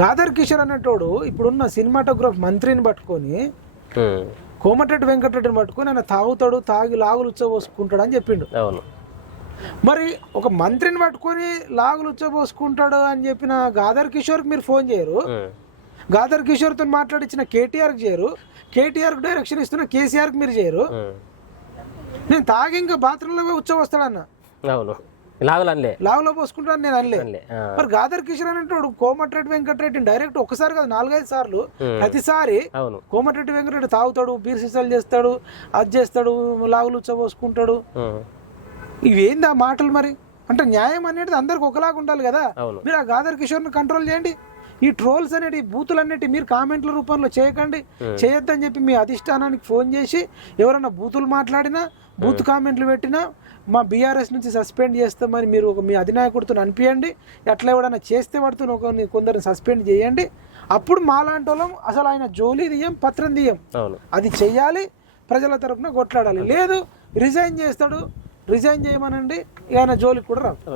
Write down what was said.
గాదర్ కిషోర్ అనేటోడు ఇప్పుడున్న సినిమాటోగ్రాఫ్ మంత్రిని పట్టుకొని కోమటిరెడ్డి వెంకటరెడ్డిని పట్టుకొని ఆయన తాగుతాడు, తాగి లాగులు ఉచ్చబోసుకుంటాడు అని చెప్పిండు. అవును. మరి ఒక మంత్రిని పట్టుకొని లాగులు ఉచ్చబోసుకుంటాడు అని చెప్పిన గాదర్ కిషోర్కి మీరు ఫోన్ చేయరు, గాదర్ కిషోర్తో మాట్లాడించిన కేటీఆర్కి చేయరు, కేటీఆర్కి డైరెక్షన్ ఇస్తున్న కేసీఆర్కి మీరు చేయరు. నేను తాగి ఇంకా బాత్రూంలో ఉచ్చబోస్తాడన్న. అవును, లాగులే లాగులో పోసుకుంటాను నేను అనలే. మరి గాదర్ కిషోర్ అనేటోడు కోమటిరెడ్డి వెంకటరెడ్డిని డైరెక్ట్ ఒకసారి కాదు 4-5 సార్లు ప్రతిసారి కోమటిరెడ్డి వెంకటరెడ్డి తాగుతాడు, బీర్ సీసాలు చేస్తాడు, అది చేస్తాడు, లాగులు ఉచ్చబోసుకుంటాడు. ఇవేంది ఆ మాటలు? మరి అంటే న్యాయం అనేది అందరికి ఒకలాగా ఉండాలి కదా. మీరు ఆ గాదర్ కిషోర్ని కంట్రోల్ చేయండి. ఈ ట్రోల్స్ అనేటి బూతులు అనేటి మీరు కామెంట్ల రూపంలో చేయకండి, చేయొద్దని చెప్పి మీ అధిష్టానానికి ఫోన్ చేసి ఎవరైనా బూతులు మాట్లాడినా, బూత్ కామెంట్లు పెట్టినా మా బీఆర్ఎస్ నుంచి సస్పెండ్ చేస్తామని మీరు మీ అధినాయకుడితో అనిపించండి. ఎట్లా ఎవడన్నా చేస్తే పడుతున్న కొందరిని సస్పెండ్ చేయండి. అప్పుడు మాలాంటి వాళ్ళం అసలు ఆయన జోలి తీయం, పత్రం తీయం. అది చెయ్యాలి, ప్రజల తరఫున కొట్లాడాలి. లేదు రిజైన్ చేస్తాడు, రిజైన్ చేయమనండి, ఆయన జోలికి కూడా రాదు.